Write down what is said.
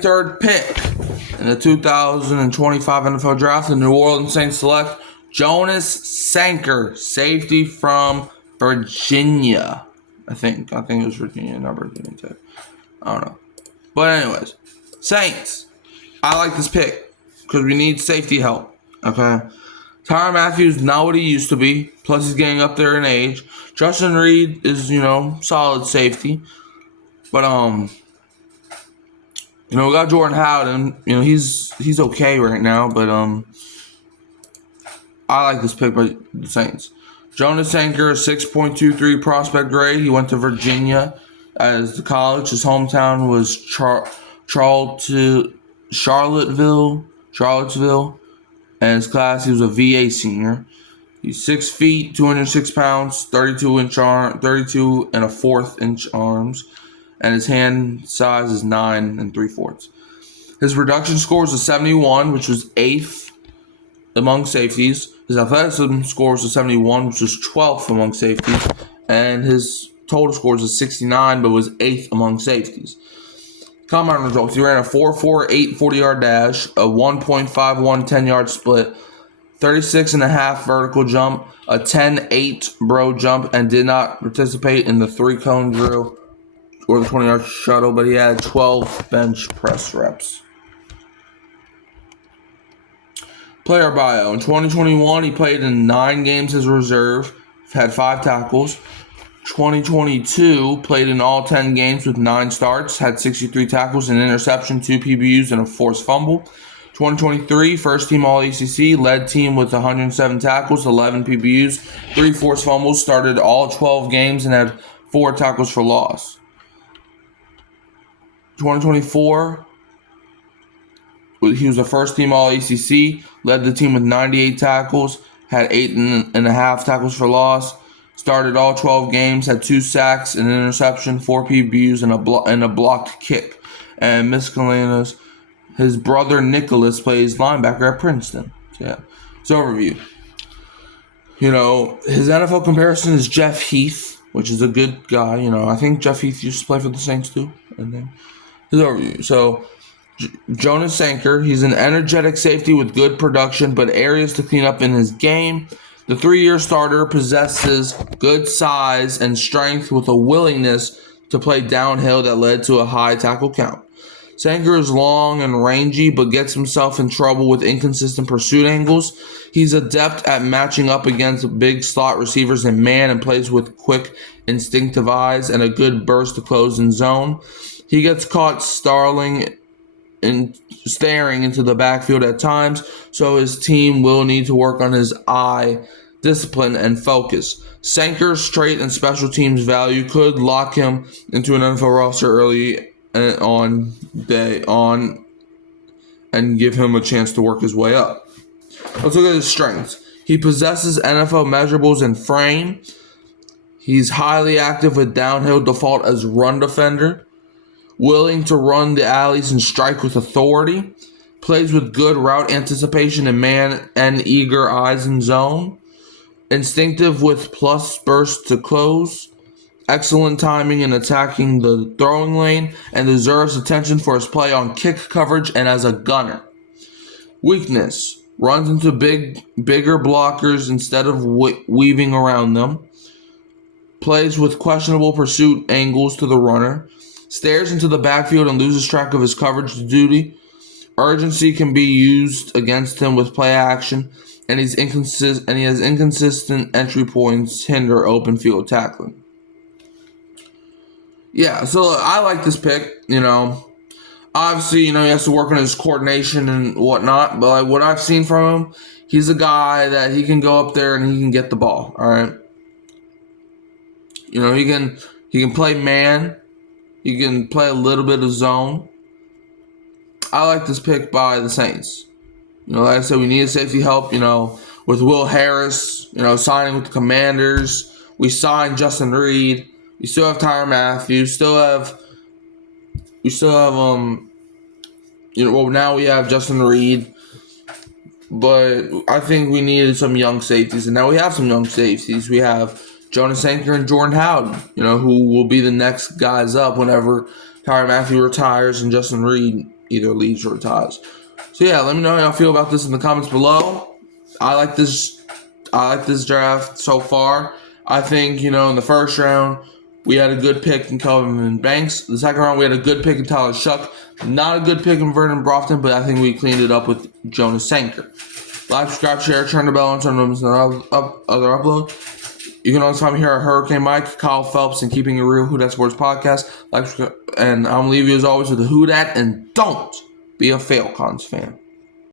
Third pick in the 2025 NFL Draft, the New Orleans Saints select Jonas Sanker, safety from Virginia. I think it was Virginia, not Virginia Tech. I don't know. But anyways, Saints. I like this pick because we need safety help. Okay. Tyrann Mathieu not what he used to be. Plus, he's getting up there in age. Justin Reed is, solid safety. But we got Jordan Howden. He's okay right now, but I like this pick by the Saints. Jonas Sanker, 6.23 prospect grade. He went to Virginia as the college. His hometown was Charlottesville. And his class, he was a VA senior. He's 6 feet, 206 pounds, 32 and a fourth inch arms. And his hand size is 9 3/4. His reduction score was a 71, which was 8th among safeties. His athleticism score was a 71, which was 12th among safeties. And his total score was a 69, but was 8th among safeties. Combine results. He ran a 4.48 40-yard dash, a 1.51 10-yard split, 36.5 vertical jump, a 10.8 bro jump, and did not participate in the 3-cone drill or the 20-yard shuttle, but he had 12 bench press reps. Player bio. In 2021, he played in 9 games as a reserve, had 5 tackles. 2022, played in all 10 games with 9 starts, had 63 tackles, an interception, 2 PBUs, and a forced fumble. 2023, first team All-ACC, led team with 107 tackles, 11 PBUs, 3 forced fumbles, started all 12 games, and had 4 tackles for loss. 2024, he was a first team All-ACC, led the team with 98 tackles, had 8.5 tackles for loss, started all 12 games, had 2 sacks, an interception, 4 PBUs, and a blocked kick. And miscellaneous, his brother Nicholas plays linebacker at Princeton. So, yeah. So, overview. His NFL comparison is Jeff Heath, which is a good guy. I think Jeff Heath used to play for the Saints too. And then his overview. So, Jonas Sanker, he's an energetic safety with good production, but areas to clean up in his game. The 3-year starter possesses good size and strength with a willingness to play downhill that led to a high tackle count. Sanker is long and rangy, but gets himself in trouble with inconsistent pursuit angles. He's adept at matching up against big slot receivers in man and plays with quick, instinctive eyes and a good burst to close in zone. He gets caught staring into the backfield at times, so his team will need to work on his eye discipline and focus. Sanker's trait and special teams value could lock him into an NFL roster early on and give him a chance to work his way up. Let's look at his strengths. He possesses NFL measurables in frame. He's highly active with downhill default as run defender. Willing to run the alleys and strike with authority. Plays with good route anticipation and man and eager eyes in zone. Instinctive with plus burst to close. Excellent timing in attacking the throwing lane and deserves attention for his play on kick coverage and as a gunner. Weakness. Runs into bigger blockers instead of weaving around them. Plays with questionable pursuit angles to the runner. Stares into the backfield and loses track of his coverage duty. Urgency can be used against him with play action, and he has inconsistent entry points hinder open field tackling. Yeah, so I like this pick. Obviously, he has to work on his coordination and whatnot, but what I've seen from him, he's a guy that he can go up there and he can get the ball. All right, he can play man. You can play a little bit of zone. I like this pick by the Saints. Like I said, we need safety help, with Will Harris, signing with the Commanders. We signed Justin Reed. We still have Tyrann Mathieu. Now we have Justin Reed. But I think we needed some young safeties, and now we have some young safeties. We have Jonas Sanker and Jordan Howden, who will be the next guys up whenever Tyrann Mathieu retires and Justin Reed either leaves or ties. So yeah, let me know how y'all feel about this in the comments below. I like this draft so far. I think, in the first round, we had a good pick in Kelvin Banks. The second round, we had a good pick in Tyler Shuck. Not a good pick in Vernon Brofton, but I think we cleaned it up with Jonas Sanker. Like, subscribe, share, turn the bell on, turn notifications on other upload. You can always find me here at Hurricane Mike, Kyle Phelps, and Keeping It Real, Who Dat Sports Podcast. And I'm going to leave you as always with the Who Dat, and don't be a Falcons fan.